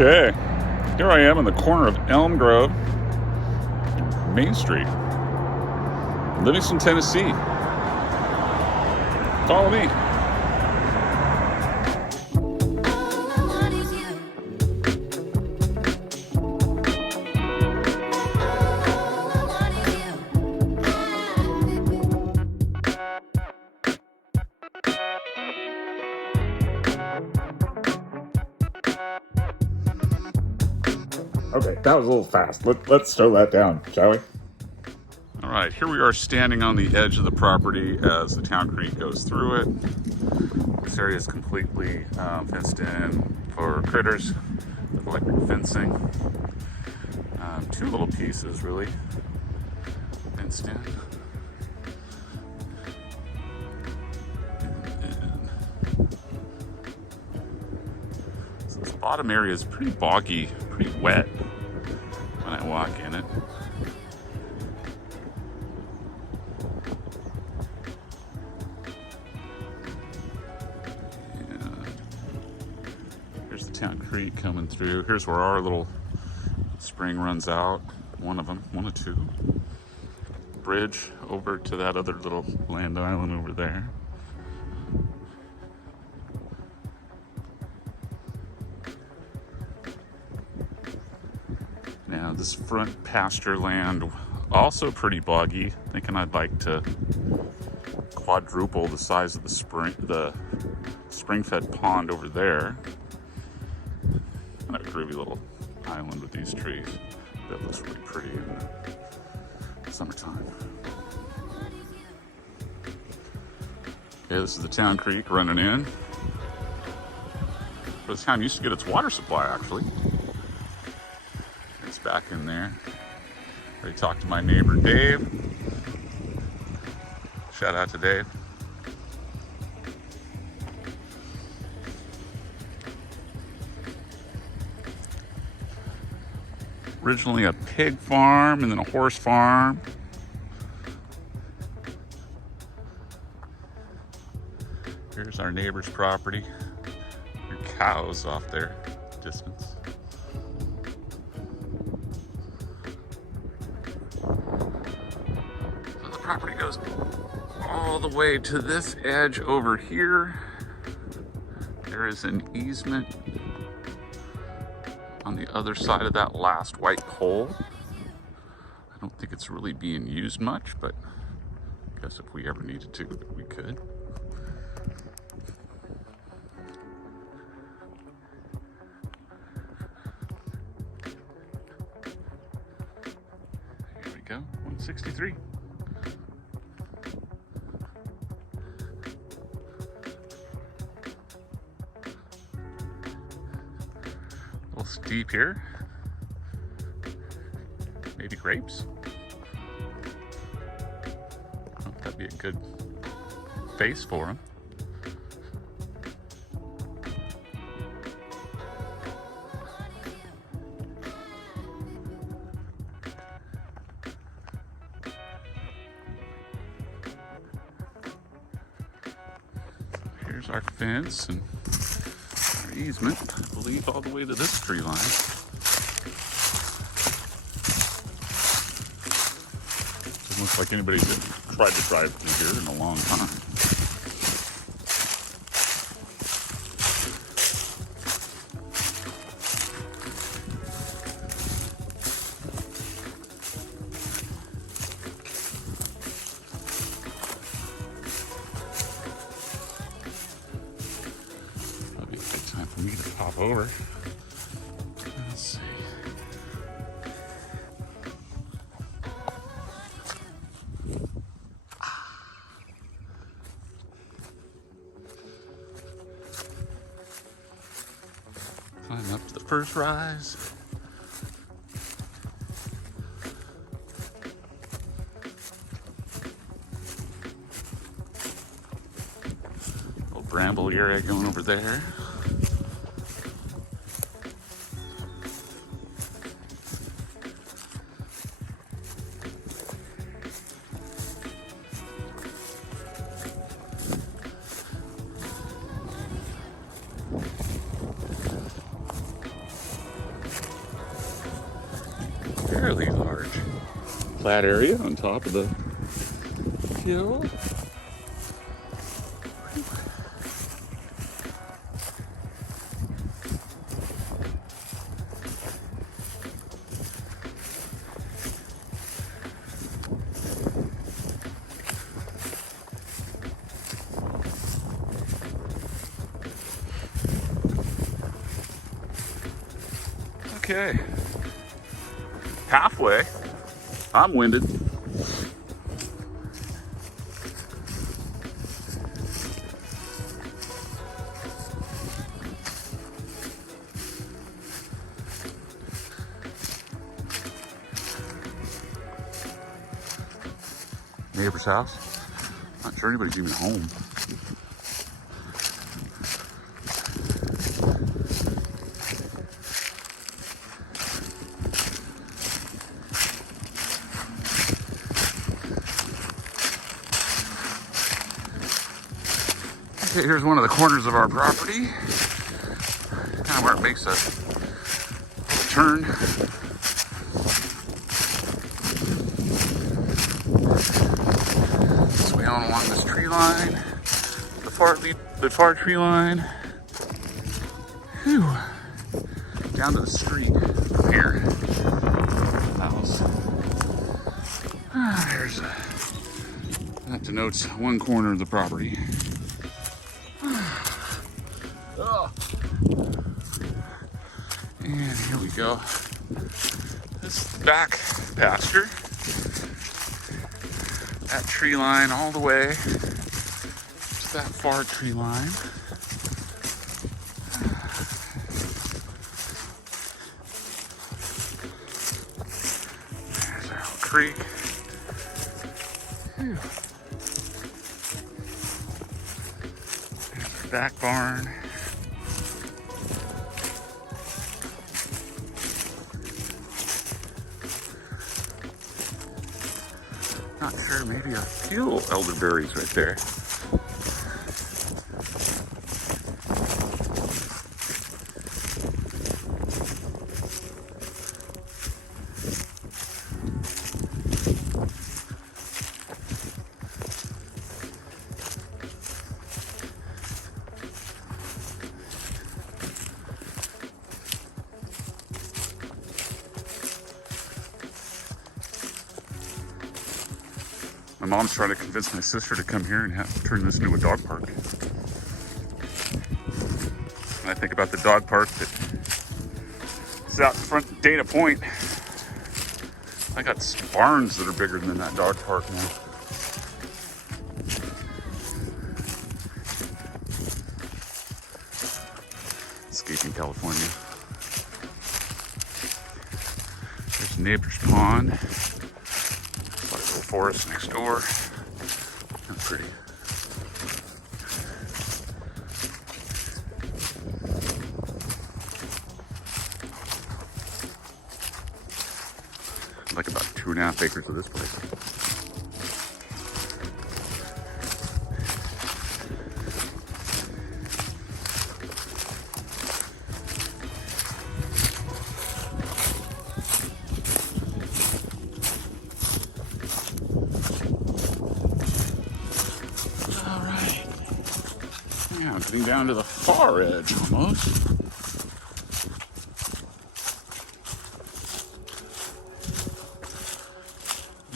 Okay, here I am in the corner of Elm Grove, Main Street, Livingston, Tennessee. Follow me. Okay, that was a little fast. Let's slow that down, shall we? All right, here we are standing on the edge of the property as the town creek goes through it. This area is completely fenced in for critters with electric fencing. Two little pieces, really, fenced in. So this bottom area is pretty boggy, pretty wet when I walk in it. Here's the town creek coming through. Here's where our little spring runs out. One of two. Bridge over to that other little land island over there. Now this front pasture land, also pretty boggy. Thinking I'd like to quadruple the size of the spring-fed pond over there. And a groovy little island with these trees. That looks really pretty in the summertime. Okay, this is the town creek running in. This town used to get its water supply, actually. It's back in there. I talked to my neighbor Dave. Shout out to Dave. Originally a pig farm and then a horse farm. Here's our neighbor's property. Your cows off there, distance. So the property goes all the way to this edge over here. There is an easement on the other side of that last white pole. I don't think it's really being used much, but I guess if we ever needed to, we could. Here we go, 163. Steep here. Maybe grapes. Oh, that'd be a good face for them. Here's our fence and easement, I believe, all the way to this tree line. Doesn't look like anybody's tried to drive through here in a long time. Time for me to pop over. Let's see. Climb up to the first rise. Little bramble area going over there. fairly large flat area on top of the hill. Okay, halfway. I'm winded. Neighbor's house. Not sure anybody's even home. Okay, here's one of the corners of our property. Kind of where it makes a turn. Sway on along this tree line, the far tree line. Whew. Down to the street from here. House. That denotes one corner of the property. And here we go. This back pasture. That tree line all the way. Just that far tree line. There's our creek. Whew. There's our back barn. Not sure, maybe a few elderberries right there. My mom's trying to convince my sister to come here and turn this into a dog park. When I think about the dog park that is out in front of Dana Point, I got barns that are bigger than that dog park now. Escaping California. There's a neighbor's pond. Forest next door. Kind of pretty. Like about 2.5 acres of this place. Yeah, getting down to the far edge almost.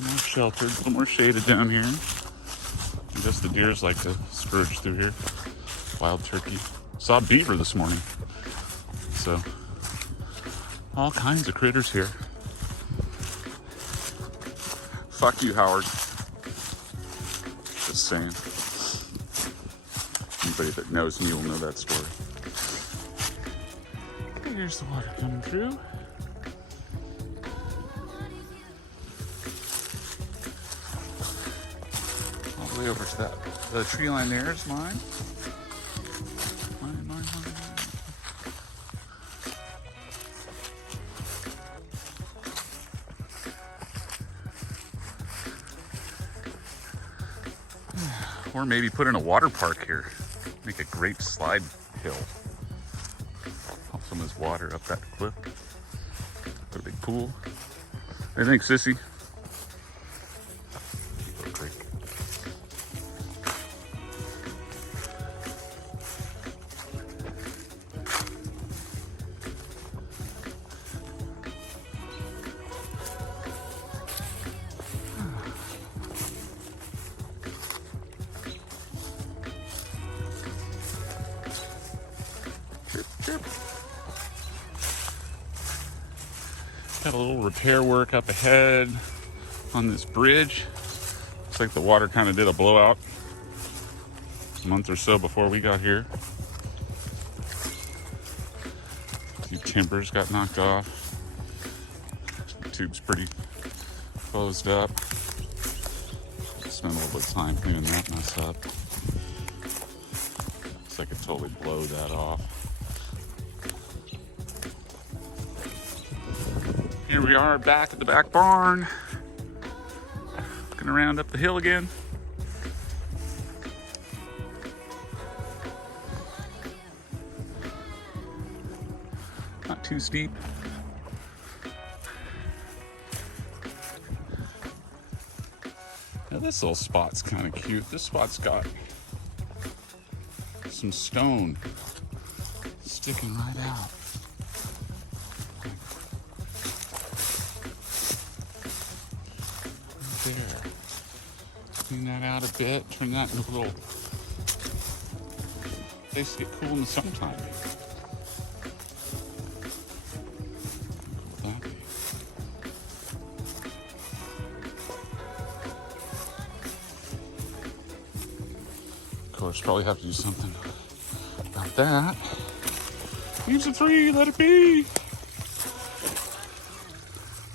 More sheltered, a little more shaded down here. I guess the deers like to scourge through here. Wild turkey. Saw beaver this morning. So, all kinds of critters here. Fuck you, Howard. Just saying. Anybody that knows me will know that story. Okay, here's the water coming through. All the way over to that. The tree line there is mine. Mine. Or maybe put in a water park here. Make a great slide hill. Pump some of this water up that cliff. Put a big pool. I think, Sissy. Got a little repair work up ahead on this bridge. Looks like the water kind of did a blowout a month or so before we got here. Two timbers got knocked off. The tube's pretty closed up. Spent a little bit of time cleaning that mess up. Looks like it totally blew that off. Here we are back at the back barn. Looking around up the hill again. Not too steep. Now this little spot's kind of cute. This spot's got some stone sticking right out. Right there. Clean that out a bit. Turn that into a little place to get cool in the summertime. Cool that. Of course, probably have to do something about that. Leaves a 3, let it be.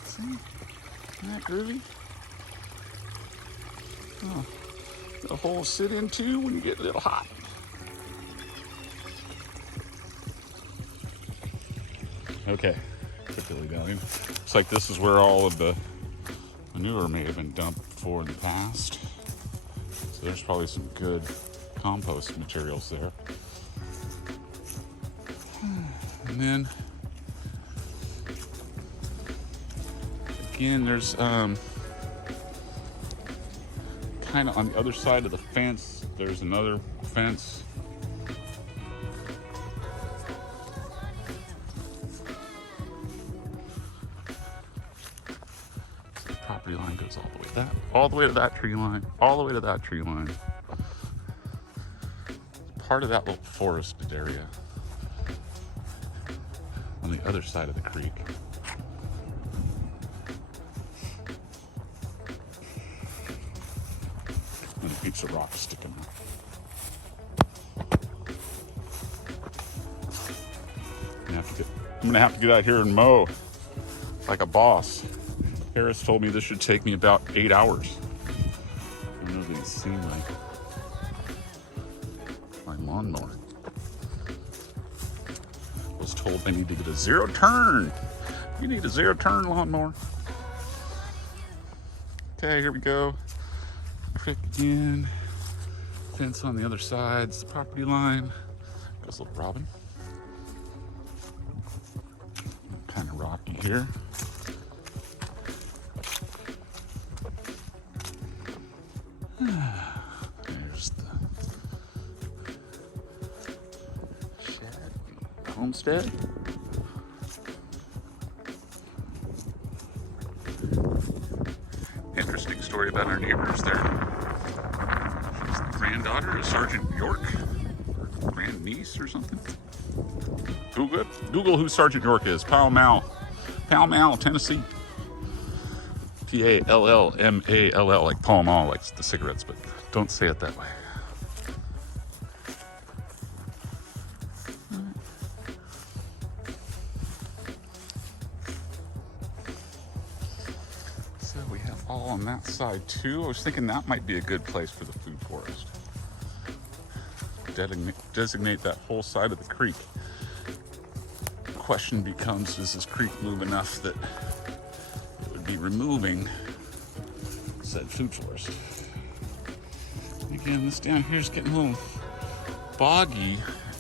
See? Isn't that groovy? Oh, a hole to sit into when you get a little hot. Okay, quick dilly dallying. Looks like this is where all of the manure may have been dumped before in the past. So there's probably some good compost materials there. And then again, there's kind of on the other side of the fence, there's another fence. The property line goes all the way to that tree line, all the way to that tree line. Part of that little forested area on the other side of the creek. And a piece of rock sticking out. I'm gonna have to get out here and mow like a boss. Harris told me this should take me about 8 hours. I don't know if you can see my lawnmower. I was told I need to get a 0 turn. You need a 0 turn lawnmower. Okay, here we go. Creek again. Fence on the other side. It's the property line. Goes a little robin. Kind of rocky here. There's the shed, homestead. Interesting story about our neighbors there. She's the granddaughter of Sergeant York, or grandniece or something. Google who Sergeant York is. Pall Mall, Tennessee. Pallmall, like Pall Mall, like the cigarettes, but don't say it that way. So we have all on that side too. I was thinking that might be a good place for the food forest. Designate that whole side of the creek. The question becomes, does this creek move enough that it would be removing said food forest? Again, this down here is getting a little boggy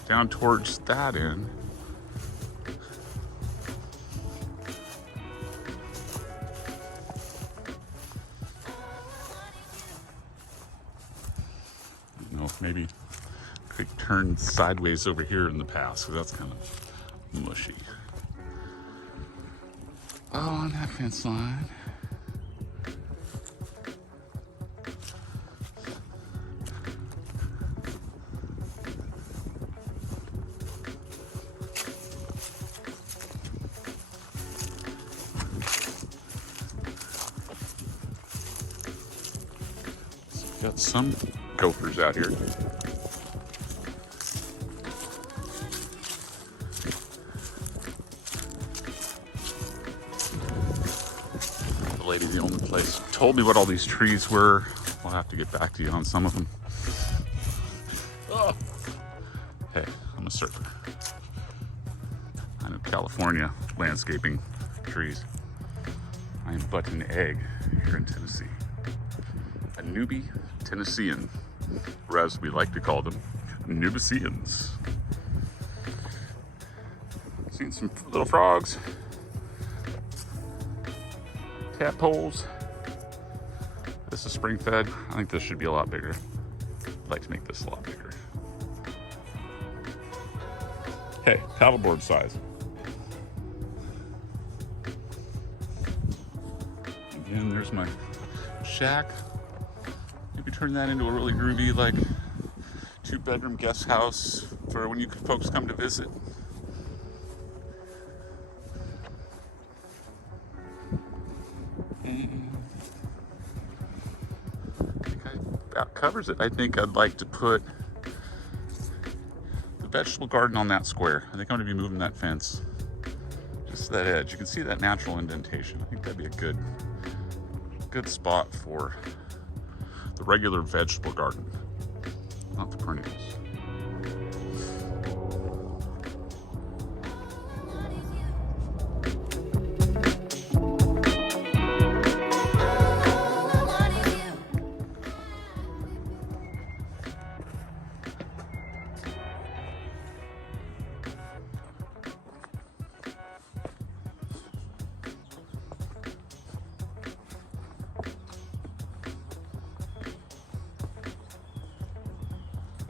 down towards that end. maybe creek turned sideways over here in the past, so that's kind of mushy. Oh, on that fence line. Got some gophers out here. The lady that owned the place told me what all these trees were. We'll have to get back to you on some of them. Oh. Hey, I'm a surfer. I know California landscaping trees. I am but an egg here in Tennessee. A newbie Tennessean, or as we like to call them, Nubiceans. Seen some little frogs, tadpoles. This is spring fed. I think this should be a lot bigger. I'd like to make this a lot bigger. Hey, paddleboard size. Again, there's my shack. Maybe turn that into a really groovy, like, 2-bedroom guest house for when you folks come to visit. And I think that covers it. I think I'd like to put the vegetable garden on that square. I think I'm going to be moving that fence just to that edge. You can see that natural indentation. I think that'd be a good spot for the regular vegetable garden, not the perennials.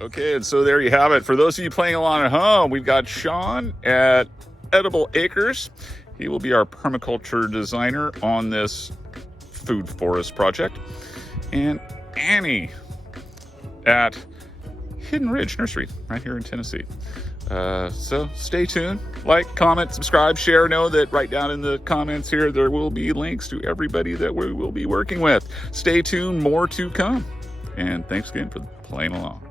Okay, and so there you have it. For those of you playing along at home, we've got Sean at Edible Acres. He will be our permaculture designer on this food forest project. And Annie at Hidden Ridge Nursery, right here in Tennessee. So stay tuned, like, comment, subscribe, share. Know that right down in the comments here, there will be links to everybody that we will be working with. Stay tuned, more to come. And thanks again for playing along.